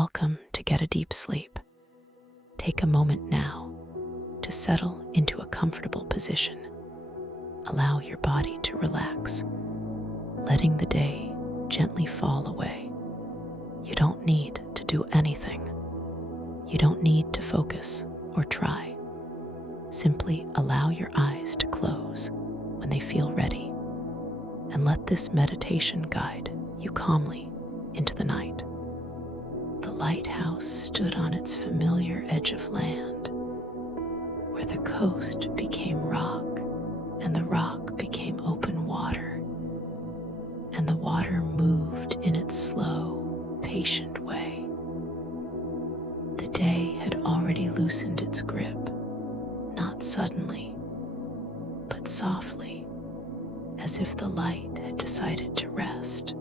welcome to get a deep sleep. Take a moment now to settle into a comfortable position. Allow your body to relax, letting the day gently fall away. You don't need to do anything. You don't need to focus or try. Simply allow your eyes to close when they feel ready, and let this meditation guide you calmly into the night. The lighthouse stood on its familiar edge of land, where the coast became rock and the rock became open water, and the water moved in its slow, patient way. The day had already loosened its grip, not suddenly, but softly, as if the light had decided to rest.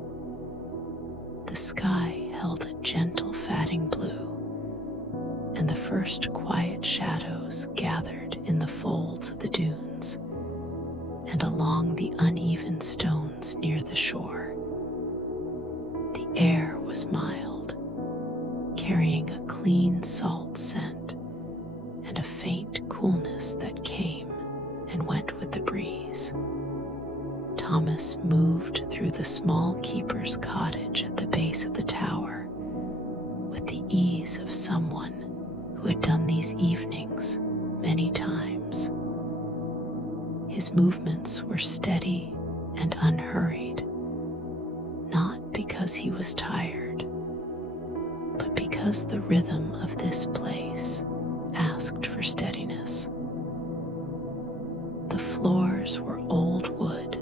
The sky held a gentle fatting blue, and the first quiet shadows gathered in the folds of the dunes and along the uneven stones near the shore. The air was mild, carrying a clean salt scent and a faint coolness that came and went with the breeze. Thomas moved through the small keeper's cottage at the base of the tower with the ease of someone who had done these evenings many times. His movements were steady and unhurried, not because he was tired, but because the rhythm of this place asked for steadiness. The floors were old wood,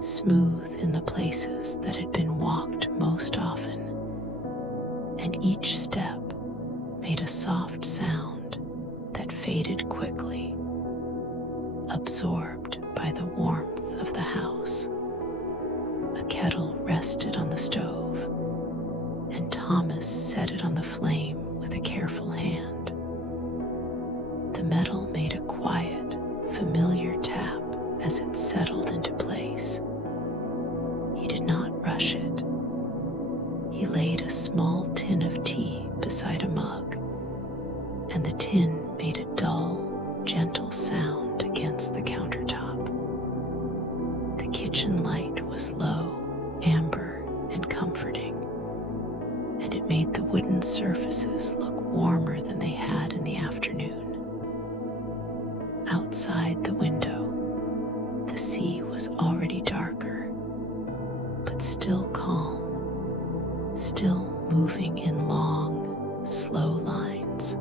smooth in the places that had been walked most often, and each step made a soft sound that faded quickly, absorbed by the warmth of the house. A kettle rested on the stove, and Thomas set it on the flame with a careful hand. The metal made a quiet, familiar tap as it settled into place. He did not rush it. He laid a small tin of tea beside a mug, and the tin made a dull, gentle sound against the countertop. The kitchen light was low, amber, and comforting, and it made the wooden surfaces look warmer than they had in the afternoon. Outside the window, the sea was already darker, but still calm, still moving in long, slow lines.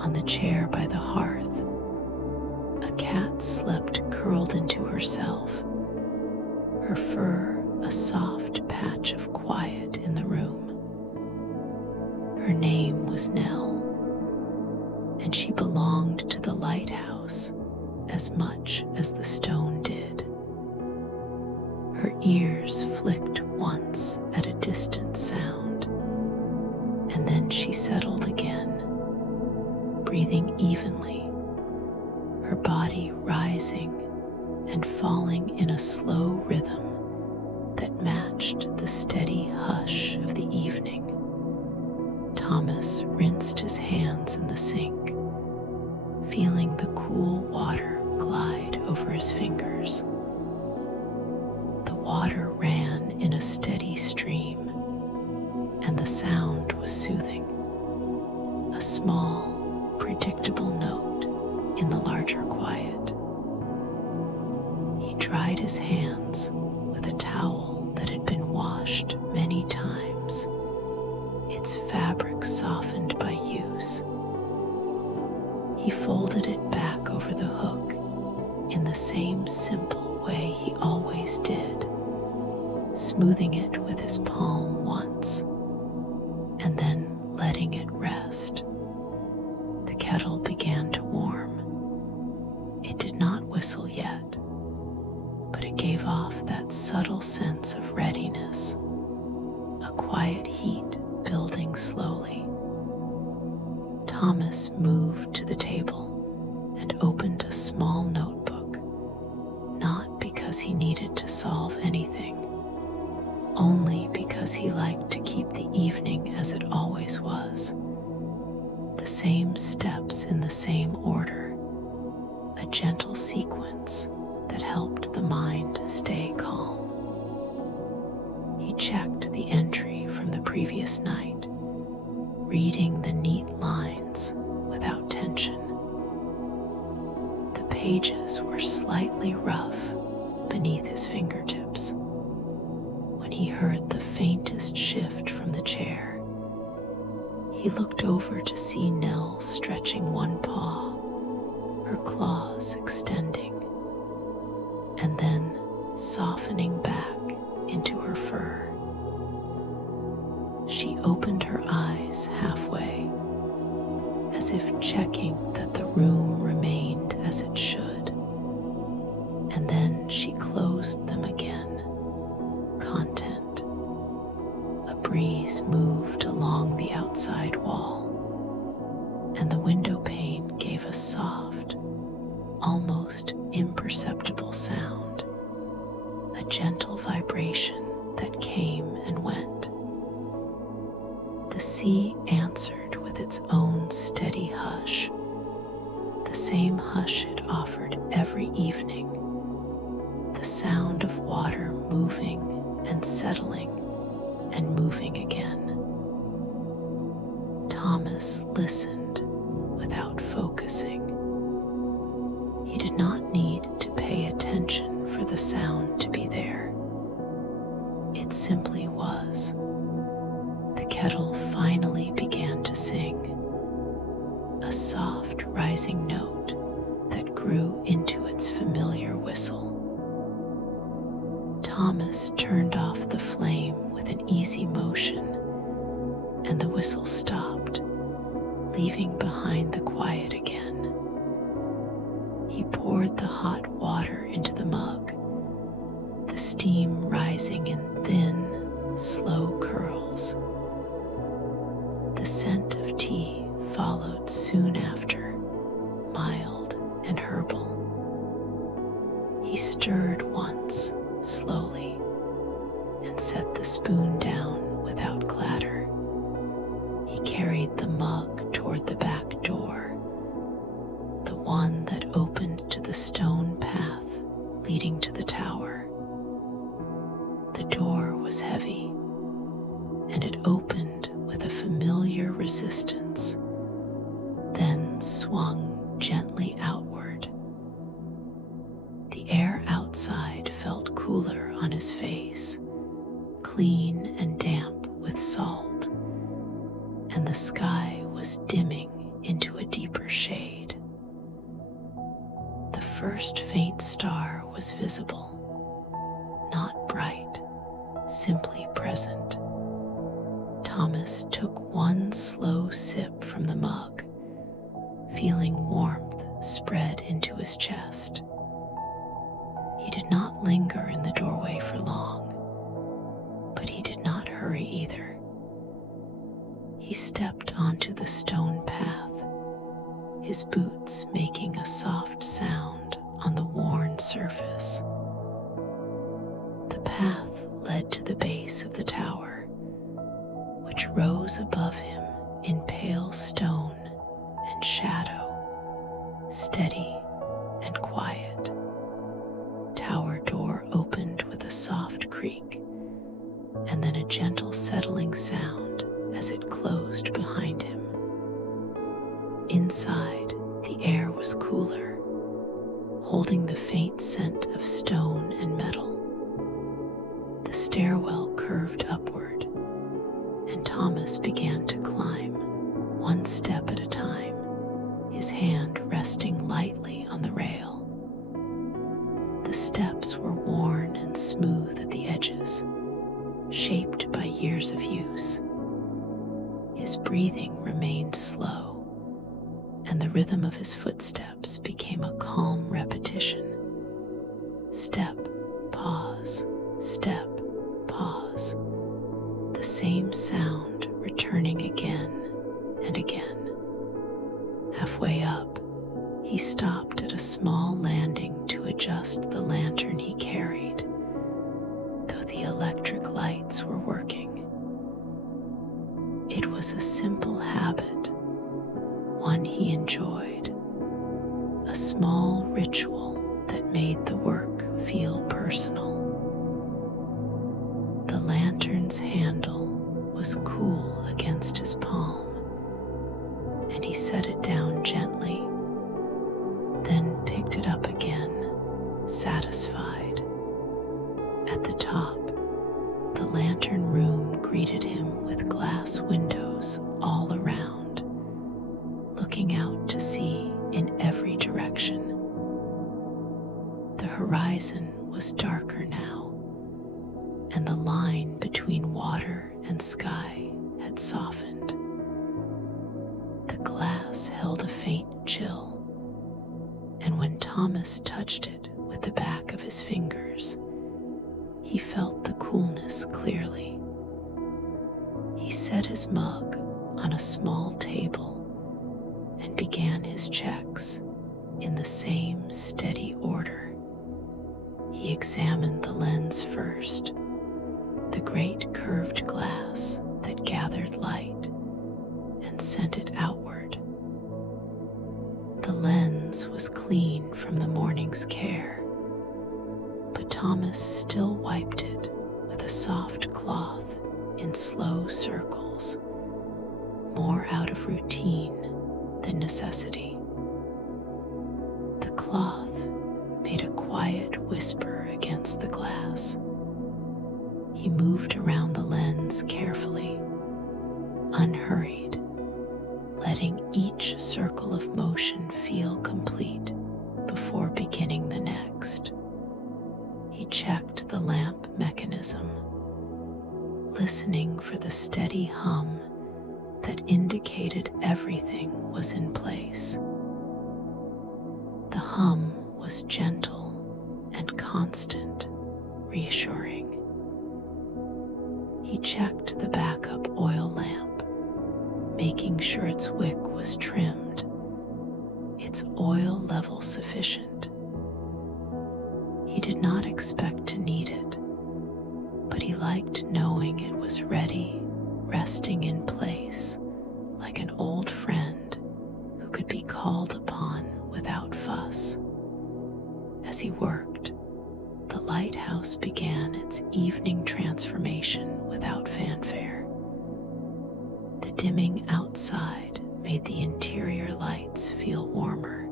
On the chair by the hearth, a cat slept curled into herself, her fur a soft patch of quiet in the room. Her name was Nell, and she belonged to the lighthouse as much as the stone did. Her ears flicked once at a distant sound, and then she settled again, breathing evenly, her body rising and falling in a slow rhythm that matched the steady hush of the evening. Thomas rinsed his hands in the sink, feeling the cool water glide over his fingers. The water ran in a steady stream, and the sound was soothing, a small, predictable note in the larger quiet. He dried his hands with a towel that had been washed many times, its fabric softened by use. He folded it back over the hook in the same simple way he always did, smoothing it with his palm once, and then letting it rest. The kettle began to warm. It did not whistle yet, but it gave off that subtle sense of readiness, a quiet heat building slowly. Thomas moved to the table and opened a small notebook, not because he needed to solve anything, only because he liked to keep the evening as it always was. The same steps in the same order, a gentle sequence that helped the mind stay calm. He checked the entry from the previous night, reading the neat lines without tension. The pages were slightly rough beneath his fingertips. When he heard the faintest shift from the chair, he looked over to see Nell stretching one paw, her claws extending, and then softening back into her fur. She opened her eyes halfway, as if checking that the room remained as it should, and then she closed them again, content. A breeze moved along the outside wall, and the window pane gave a soft, almost imperceptible sound, a gentle vibration that came and went. The sea answered with its own steady hush, the same hush it offered every evening, the sound of water moving and settling and moving again. Thomas listened without focusing. He did not need to pay attention for the sound to be there. It simply was. The kettle finally began to sing, a soft rising note that grew into its familiar whistle. Thomas turned off the flame with an easy motion, and the whistle stopped, leaving behind the quiet again. He poured the hot water into the mug, the steam rising in thin, slow curls. The scent of tea followed soon after, mild and herbal. He stirred once, slowly, and set the spoon down without clatter. He carried the mug toward the back door, the one that opened to the stone path leading to the tower. The door was heavy, and it opened with a familiar resistance, then swung gently outward. The air outside felt cooler on his face, clean and damp with salt, and the sky was dimming into a deeper shade. The first faint star was visible, not bright, simply present. Thomas took one slow sip from the mug, feeling warmth spread into his chest. He did not linger in the doorway for long, but he did not hurry either. He stepped onto the stone path, his boots making a soft sound on the worn surface. The path led to the base of the tower, which rose above him in pale stone and shadow, steady and quiet. Tower door opened with a soft creak, and then a gentle settling sound as it closed behind him. Inside, the air was cooler, holding the faint scent of stone and metal. The stairwell curved upward, and Thomas began to climb, one step at a time, his hand resting lightly on the rail. The steps were worn and smooth at the edges, shaped by years of use. His breathing remained slow, and the rhythm of his footsteps became a calm repetition. Step, pause, step, pause. The same sound returning again and again. Halfway up, he stopped at a small landing to adjust the lantern he carried. Though the electric light It was a simple habit, one he enjoyed, a small ritual that made the work feel personal. The lantern's handle was cool against his palm, and he set it down gently, then picked it up again, satisfied. At the top, the lantern room greeted him with glass windows all around, looking out to sea in every direction. The horizon was darker now, and the line between water and sky had softened. The glass held a faint chill, and when Thomas touched it with the back of his fingers, he felt the coolness clearly. He set his mug on a small table and began his checks in the same steady order. He examined the lens first, the great curved glass that gathered light and sent it outward. The lens was clean from the morning's care, but Thomas still wiped it with a soft cloth in slow circles, more out of routine than necessity. The cloth made a quiet whisper against the glass. He moved around the lens carefully, unhurried, letting each circle of motion feel complete before beginning the next. He checked the lamp mechanism, listening for the steady hum that indicated everything was in place. The hum was gentle and constant, reassuring. He checked the backup oil lamp, making sure its wick was trimmed, its oil level sufficient. He did not expect to need it, but he liked knowing it was ready, resting in place, like an old friend who could be called upon without fuss. As he worked, the lighthouse began its evening transformation without fanfare. The dimming outside made the interior lights feel warmer.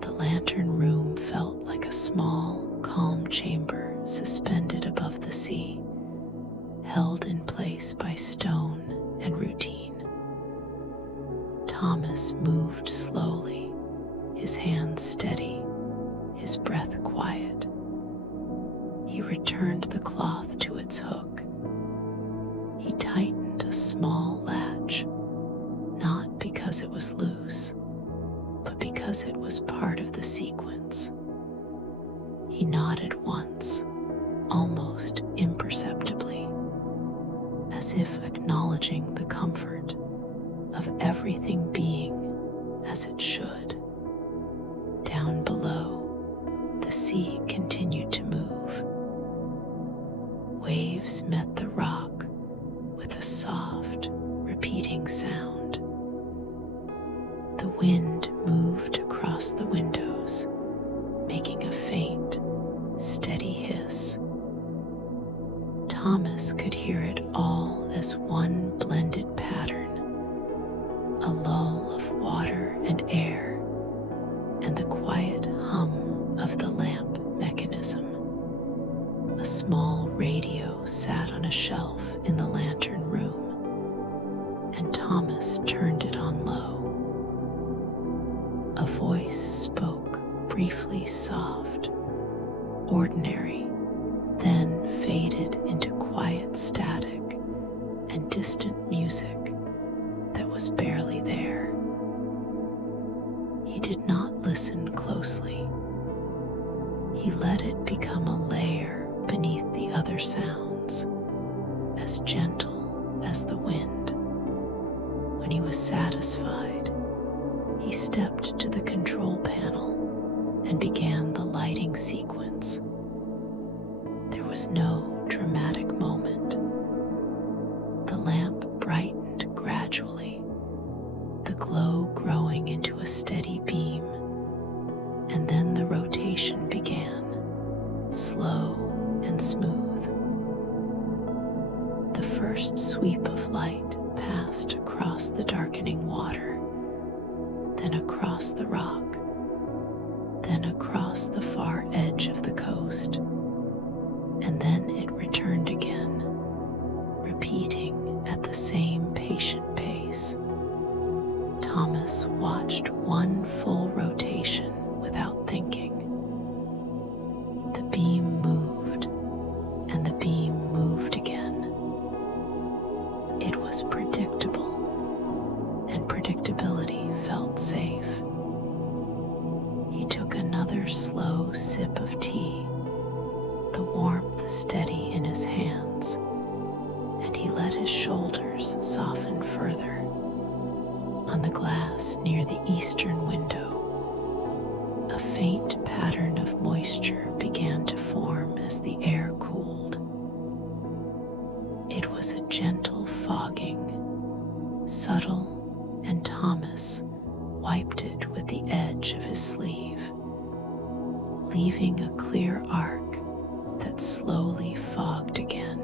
The lantern room felt like a small, calm chamber suspended above the sea, held in place by stone and routine. Thomas moved slowly, his hands steady, his breath quiet. He returned the cloth to its hook. He tightened a small latch, not because it was loose, but because it was part of the sequence. He nodded once, almost imperceptibly, as if acknowledging the comfort of everything being as it should. Down below, the sea continued to move. Waves met the rock with a soft, repeating sound. The wind moved across the windows, making a faint, steady hiss. Thomas could hear it all as one blended pattern, a lull of water and air, and the quiet hum of the lamp mechanism. A small radio sat on a shelf in the lantern room, and Thomas turned it on low. A voice spoke, briefly soft, ordinary, then faded into quiet static and distant music that was barely there. He did not listen closely. He let it become a layer beneath the other sounds, as gentle as the wind. When he was satisfied, he stepped to the control panel and began the lighting sequence. There was no dramatic moment. The lamp glow growing into a steady beam, and then the rotation began, slow and smooth. The first sweep of light passed across the darkening water, then across the rock, then across the far edge of the coast, and then it returned again, repeating at the same patient pace. Thomas watched one full rotation without thinking. The beam moved, and the beam moved again. It was predictable, and predictability felt safe. He took another slow sip of tea, the warmth steady in his hands, and he let his shoulders soften further. On the glass near the eastern window, a faint pattern of moisture began to form as the air cooled. It was a gentle fogging, subtle, and Thomas wiped it with the edge of his sleeve, leaving a clear arc that slowly fogged again.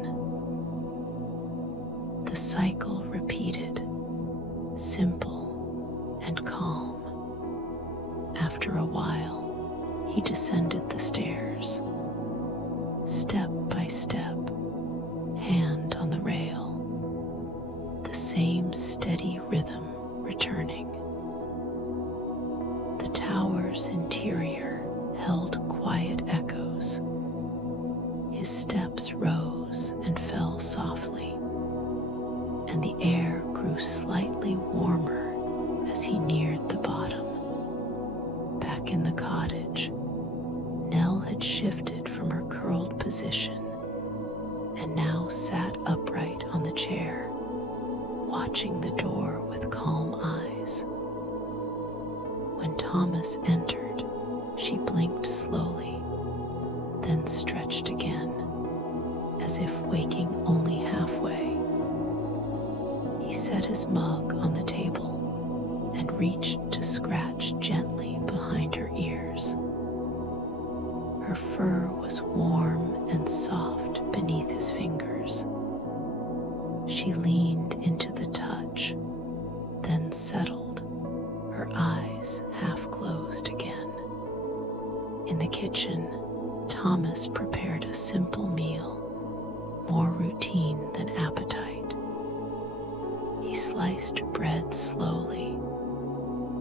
The cycle repeated, simple and calm. After a while, he descended the stairs, step by step, hand on the rail, the same steady rhythm returning. The tower's interior held quiet echoes. His steps rose and fell softly, and the air grew slightly warmer as he neared the bottom. Back in the cottage, Nell had shifted from her curled position and now sat upright on the chair, watching the door with calm eyes. When Thomas entered, she blinked slowly, then stretched again, as if waking only halfway. He set his mug on the table and reached to scratch gently behind her ears. Her fur was warm and soft beneath his fingers. She leaned into the touch, then settled, her eyes half closed again. In the kitchen, Thomas prepared a simple meal, more routine than appetite. He sliced bread slowly,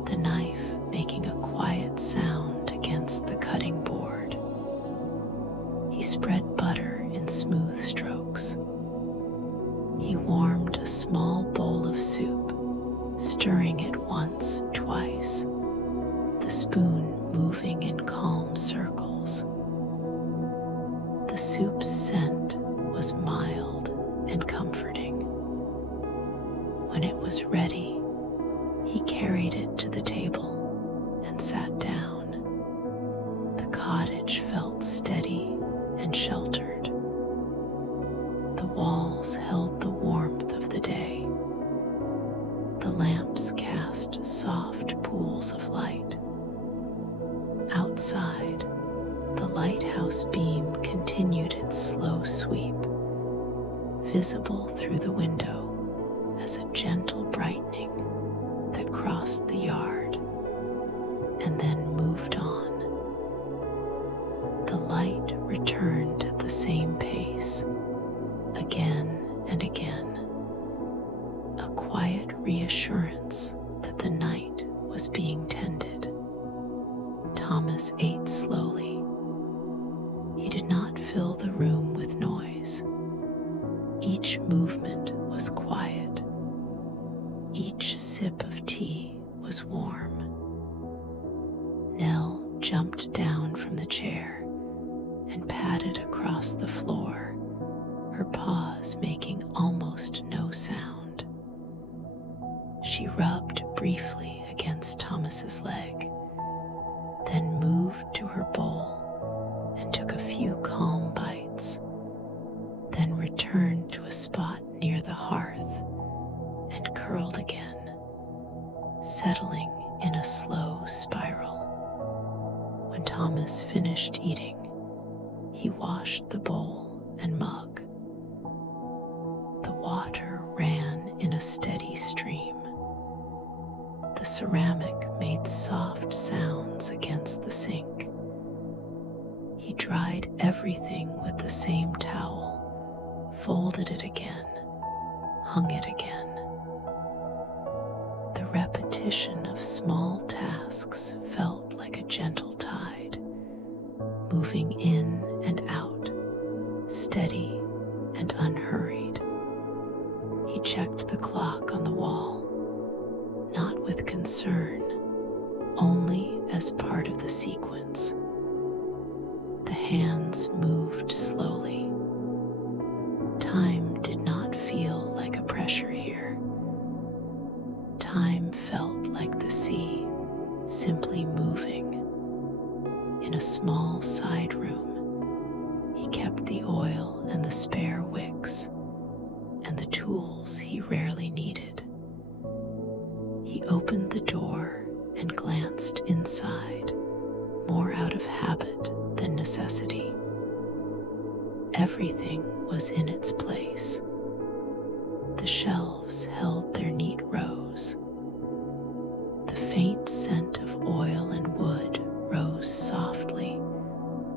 the knife making a quiet sound against the cutting board. He spread butter in smooth strokes. He warmed a small bowl of soup, stirring it once, twice, the spoon moving in calm circles. The soup's scent was mild and comforting. When it was ready, he carried it to the table and sat down. The cottage felt steady and sheltered. The walls held the warmth of the day. The lamps cast soft pools of light. Outside, the lighthouse beam continued its slow sweep, visible through the window as a gentle brightening that crossed the yard and then moved on. The light returned at the same pace, again and again, a quiet reassurance that the night was being tended. Thomas ate slowly. He did not fill the room with noise. Each movement was quiet. Each sip of tea was warm. Nell jumped down from the chair and padded across the floor, her paws making almost no sound. She rubbed briefly against Thomas's leg, then moved to her bowl and took a few calm bites, then returned to a spot near the hearth and curled again, settling in a slow spiral. When Thomas finished eating, he washed the bowl and mug. The water ran in a steady stream. The ceramic made soft sounds against the sink. He dried everything with the same towel, folded it again, hung it again. The repetition of small tasks felt like a gentle tide, moving in and out, steady and unhurried. He checked the clock on the wall, not with concern, only as part of the sequence. The hands moved slowly. Time did not feel like a pressure here. Time felt like the sea, simply moving. In a small side room, he kept the oil and the spare wicks, and the tools he rarely needed. He opened the door and glanced inside, more out of habit than necessity. Everything was in its place. The shelves held their neat rows. The faint scent of oil and wood rose softly,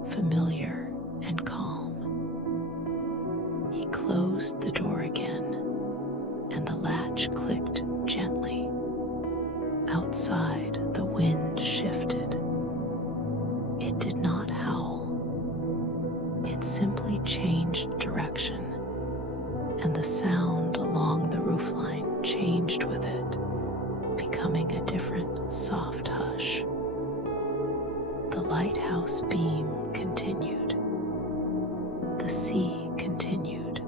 familiar and calm. He closed the door again, and the latch clicked gently. Outside, the wind shifted. It did not howl. It simply changed direction, and the sound along the roofline changed with it, becoming a different, soft hush. The lighthouse beam continued. The sea continued.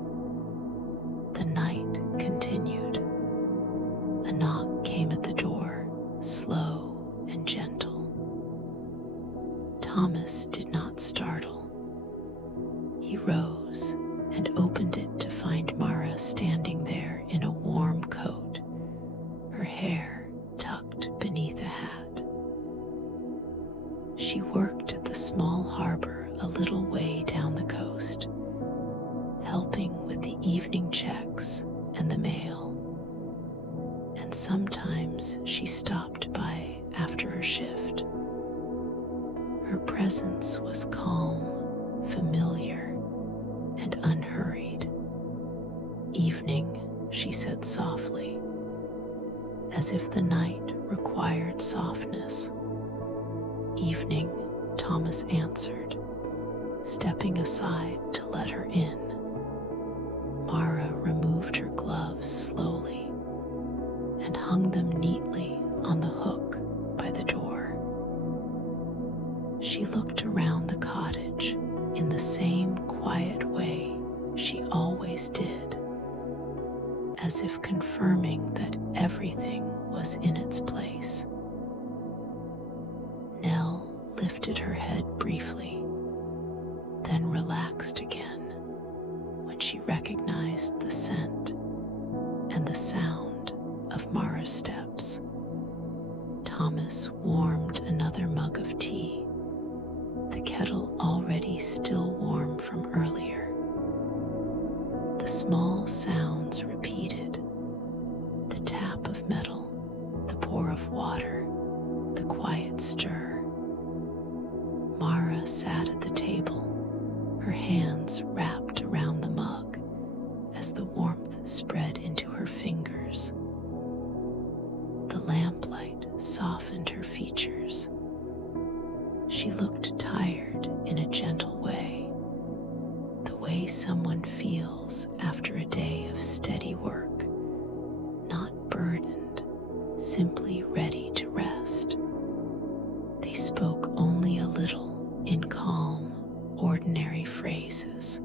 The night continued. A knock came at the door, slow and gentle. Thomas did not startle. He rose and opened it to find Mara standing there in a warm coat, her hair tucked beneath a hat. She worked at the small harbor a little way down the coast, helping with the evening checks and the mail. And sometimes she stopped by after her shift. Her presence was calm, familiar, and unhurried. "Evening," she said softly, as if the night required softness. "Evening," Thomas answered, stepping aside to let her in. Mara removed her gloves slowly and hung them neatly on the hook by the door. She looked around the cottage in the same quiet way she always did, as if confirming that everything was in its place. Nell lifted her head briefly, then relaxed again when she recognized the scent and the sound of Mara's steps. Thomas warmed another mug of tea, the kettle already still warm from earlier. The small sounds repeated: the tap of metal, the pour of water, the quiet stir. Mara sat at the table, her hands wrapped around the mug as the warmth spread into her fingers. The lamplight softened her features. She looked tired in a gentle way, the way someone feels after a day of steady work, not burdened, simply ready to rest. They spoke only a little in calm, ordinary phrases.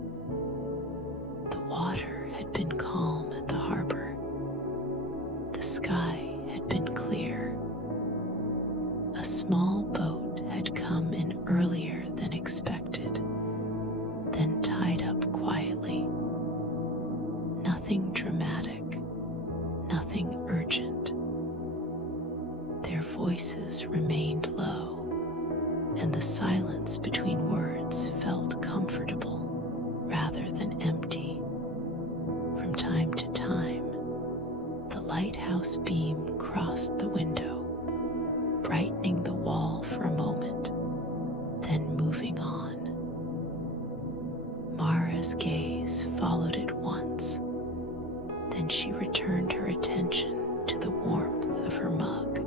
The water had been calm at the harbor. The sky had been clear. A small boat had come in earlier than expected, then tied up quietly. Nothing dramatic, nothing urgent. voices remained low, and the silence between words felt comfortable rather than empty. From time to time, the lighthouse beam crossed the window, brightening the wall for a moment, then moving on. Mara's gaze followed it once, then she returned her attention to the warmth of her mug.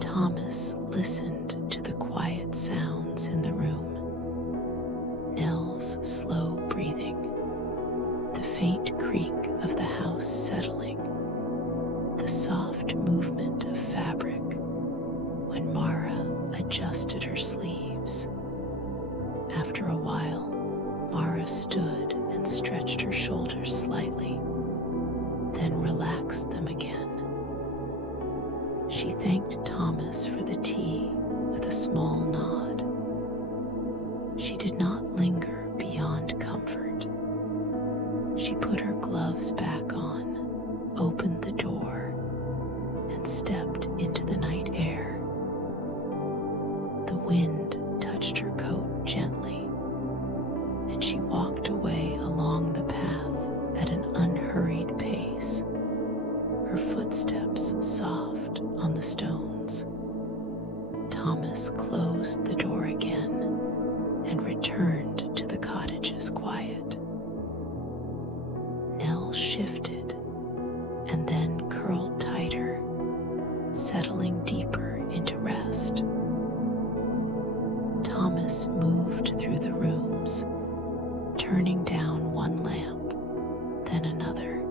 Thomas listened to the quiet sounds in the room. Nell's slow breathing, the faint creak of the house settling, the soft movement of fabric when Mara adjusted her sleeves. After a while, Mara stood and stretched her shoulders slightly, then relaxed them again. She thanked Thomas for the tea with a small nod. She did not linger beyond comfort. She put her gloves back on, opened the door, and stepped into the night air. The wind touched her coat gently, and she walked away along the path at an unhurried pace, her footsteps soft on the stones. Thomas closed the door again and returned to the cottage's quiet. Nell shifted and then curled tighter, settling deeper into rest. Thomas moved through the rooms, turning down one lamp, then another,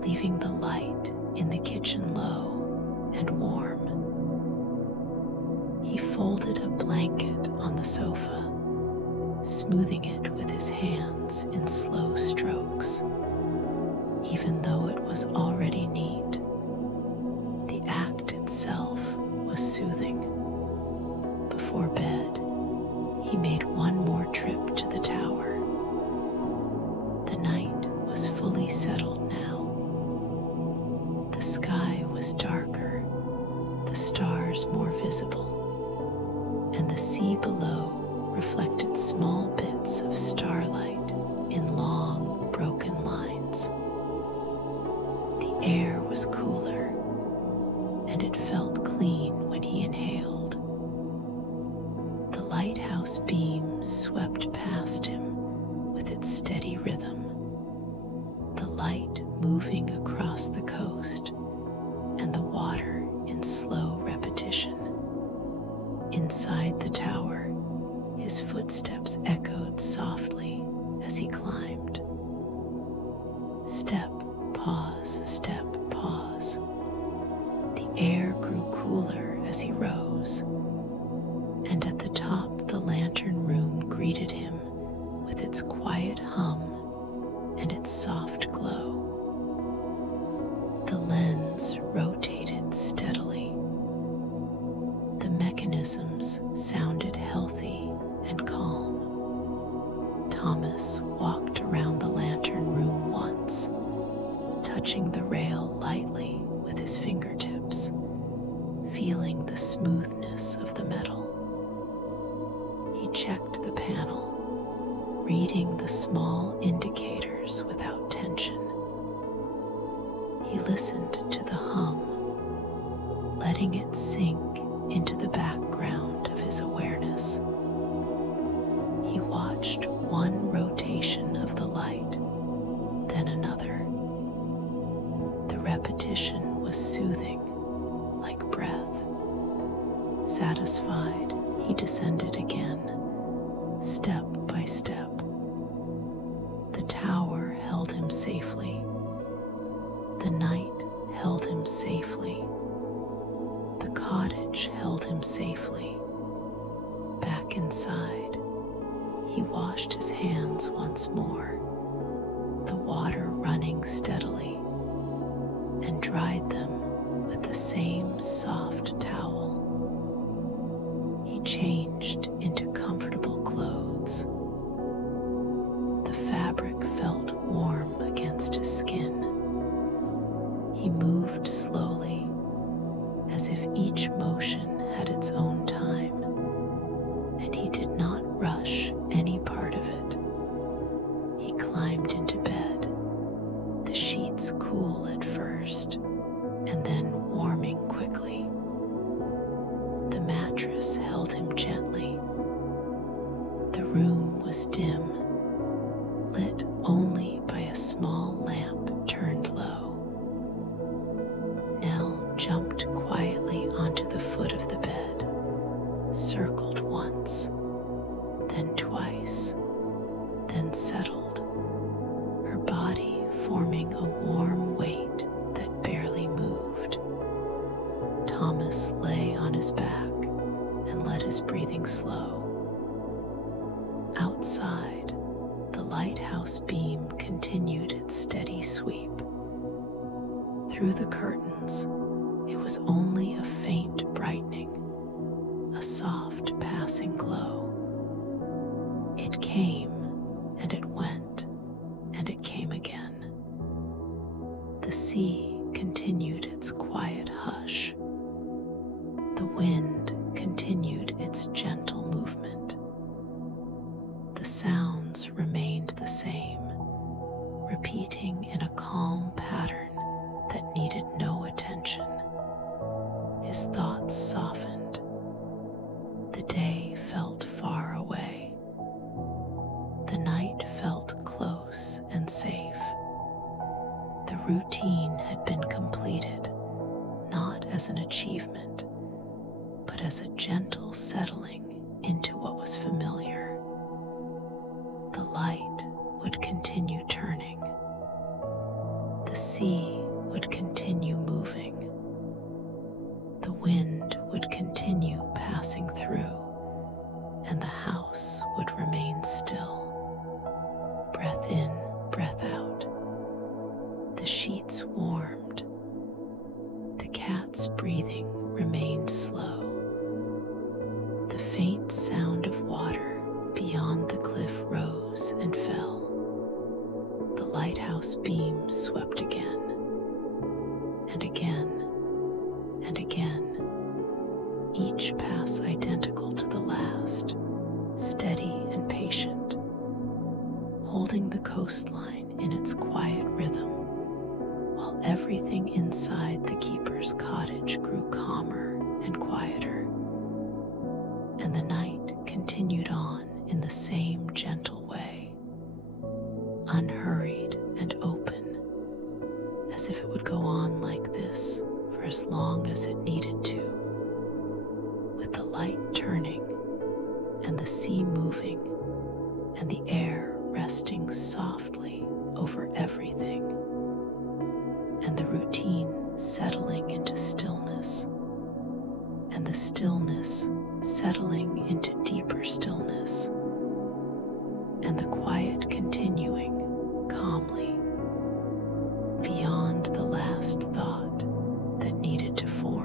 leaving the light in the kitchen low and warm. He folded a blanket on the sofa, smoothing it with his hands in slow strokes. Even though it was already neat, the act itself was soothing. Before bed, he made one more trip to the tower. The night was fully settled now. The sky was darker, the stars more visible, and the sea below reflected small bits of starlight in long, broken lines. The air was cooler, and it felt clean when he inhaled. The lighthouse beam swept past him with its steady rhythm, the light moving across the coast and the water in slow repetition. Inside the tower, his footsteps echoed softly as he climbed. Step, pause, step, pause. The air grew cooler as he rose, and at the top the lantern room greeted him with its quiet hum and its soft glow. The lens rotated steadily. The mechanisms sounded healthy and calm. Thomas walked around the lantern room once, touching the rail lightly with his fingertips, feeling the smoothness of the metal. He checked the panel, reading the small indicators without tension. He listened to the hum, letting it sink into the background of his awareness. He watched one rotation of the light, then another. The repetition was soothing, like breath. Satisfied, he descended again, step by step. The tower held him safely. The night held him safely. The cottage held him safely. Back inside, he washed his hands once more, the water running steadily, and dried them with the same soft towel. He changed into comfortable clothes. The fabric felt warm against his skin. He moved slowly, as if each motion had its own time, and he did not rush any part of it. He climbed into bed, the sheets cool at first, and then warming quickly. The mattress held him gently. The room was dim, lit only by a small lamp turned low. Nell jumped quietly onto the foot of the bed, circled once, then twice, then settled, her body forming a warm weight that barely moved. Thomas lay on his back and let his breathing slow. Outside, the lighthouse beam continued its steady sweep. Through the curtains, it was only a faint brightening, a soft passing glow. It came, and it went, and it came again. The sea continued its quiet hush. The wind continued its gentle movement. The sounds remained the same, repeating in a calm pattern that needed no attention. His thoughts softened. The day felt far away. The night felt close and safe. The routine had been completed, not as an achievement, but as a gentle settling into what was familiar. The light would continue turning. The sea would continue moving. The wind would continue passing through, and the house would remain still. Breath in, breath out. The sheets warmed. The cat's breathing remained slow. The faint sound of water beyond the cliff rose and fell. The lighthouse beam swept again, and again, and again, each pass identical to the last, steady and patient, holding the coastline in its quiet rhythm, while everything inside the keeper's cottage grew calmer and quieter. And the night continued on in the same gentle way, unhurried and open, as if it would go on like this for as long as it needed to, with the light turning and the sea moving and the air resting softly over everything, and the routine settling into stillness, and the stillness settling into deeper stillness, and the quiet continuing calmly beyond the last thought that needed to form.